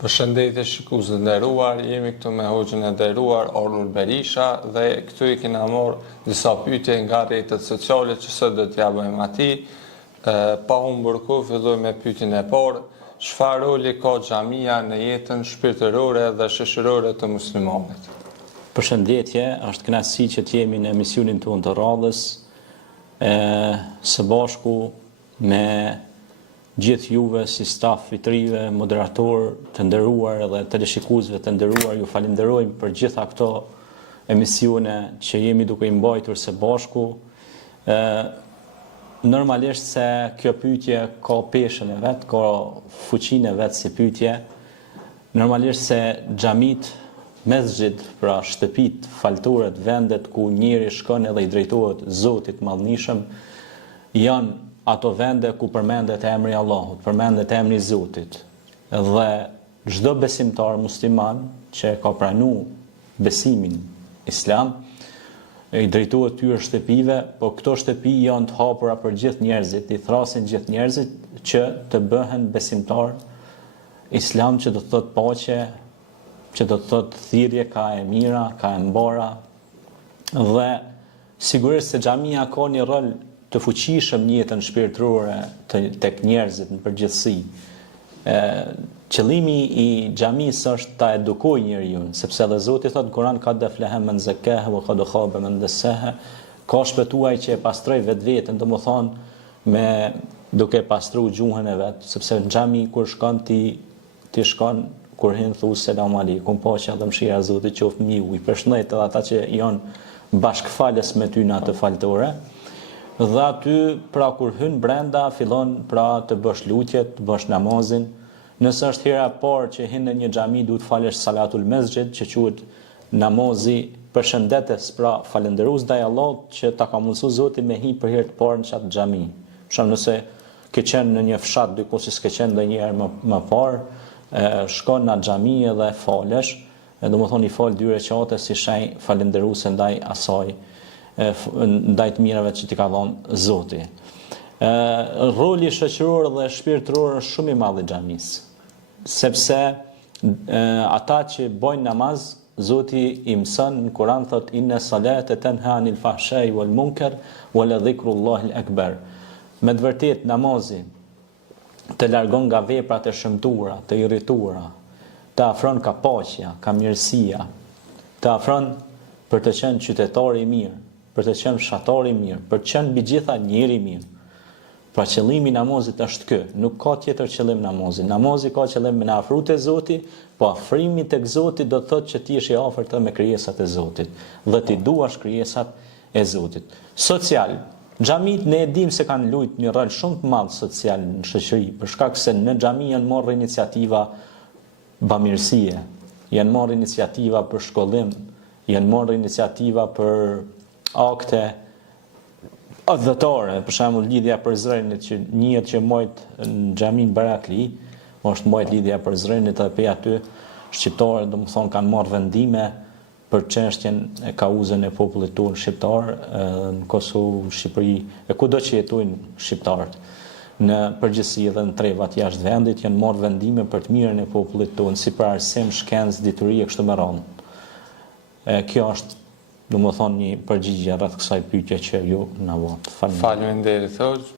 Përshëndetje shikues të nderuar, jemi këtu me hoxhën e nderuar Ornul Berisha dhe këtu i kena marrë disa pyetje nga rrjetet sociale që sot do t'ja bëjmë atij. Pa humbur kohë, fillojmë me pyetjen e parë. Çfarë roli ka xhamia në jetën shpirtërore dhe shoqërore të muslimanit? Përshëndetje, është kënaqësi që të jemi në emisionin tonë të radhës, së bashku me gjithë juve si staf fitrive, moderator të nderuar dhe teleshikuesve të nderuar, ju falenderojmë për gjitha këto emisione që jemi duke i mbajtur së bashku. Normalisht se kjo pyetje ka peshën e vet, ka fuqinë e vet si pyetje. Normalisht se xhamit, mesxhit, pra shtëpit, faltoret, vendet ku njeri shkon edhe i drejtohet Zotit Madhënishëm, janë ato vende ku përmendet emri i Allahut, përmendet emri i Zotit. Dhe çdo besimtar musliman që ka pranuar besimin islam, i drejtohet tyre shtëpive, po këto shtëpi janë të hapura për gjithë njerëzit, i thrasin gjithë njerëzit që të bëhen besimtar islam, që do të thotë paqe, që do të thotë thirrje ka e mira, ka e mbara. Dhe sigurisht se xhamia ka një rol të fuqishëm në jetën shpirtërore tek njerëzit në përgjithësi. Qëllimi i xhamisë është ta edukojë njeriu, sepse edhe Zoti thotë në Kur'an qad aflaha man zakkaha wa qad khaba man dassaha, ka shpëtuar që e pastroi vetveten, domethënë me duke pastruar gjuhën e vet, sepse në xhami kur shkon ti shkon kur hin thu selam aleikum, paqja dhe mëshira e Zotit qoftë me ju. I përshëndet edhe ata që janë bashkëfalës me ty në atë faltore. Dhe aty, pra kur hyn brenda, fillon pra të bësh lutjet, të bësh namazin. Nëse është hera e parë që hyn në një xhami, duhet falesh salatul mesxhid, që quhet namazi përshëndetës, pra falënderues ndaj Allahut që ta ka mundsuar Zoti me hi për herë të parë në çat xhami. Për shembull, nëse ke qenë në një fshat diku që s'ke qenë ndonjëherë më parë, shkon në xhami dhe falesh, domethënë i fal 2 rekate si shenjë falënderuese ndaj asaj, ndaj të mirave që t'i ka dhënë Zoti. Roli shoqëror dhe shpirtëror është shumë i madh i xhamisë, sepse ata që bojnë namaz, Zoti i mëson në Kur'an, thot inna salata tanha anil fahshai wal munkar wa la dhikrullahil akbar. Me të vërtetë namazi të largon nga veprat e shëmtuara, të irrituara, të afron ka paqja, ka mirësia, të afron për të qenë qytetar i mirë, për të qenë fshatar i mirë, për të qenë mbi gjitha njeri i mirë. Pra qëllimi i namazit është ky, nuk ka tjetër qëllim namazi. Namazi ka qëllim me na afru te Zoti, po afrimi tek Zoti do të thotë që ti je i afërt me krijesat e Zotit dhe ti duash krijesat e Zotit. Social, xhamit ne e dim se kanë luajtur një rol shumë të madh social në shoqëri, për shkak se në xhami janë marrë iniciativa bamirësie, janë marrë iniciativa për shkollim, janë marrë iniciativa për akte adhëtare, për shembull lidhja për Zrenit që njihet që mojt në xhamin Barakli, është mojt lidhja për Zrenit dhe pe aty shqiptarët domethënë kanë marrë vendime për çështjen e kauzën e popullit tonë shqiptar në Kosovë, Shqipëri, e kudo që jetojnë shqiptarët. Në përgjithësi edhe në trevat jashtë vendit janë marrë vendime për të mirën e popullit tonë, si për arsim, shkencë, dituri e kështu me radhë. Kjo është domethënë një përgjigje rreth kësaj pyetje që ju na vot. Faleminderit.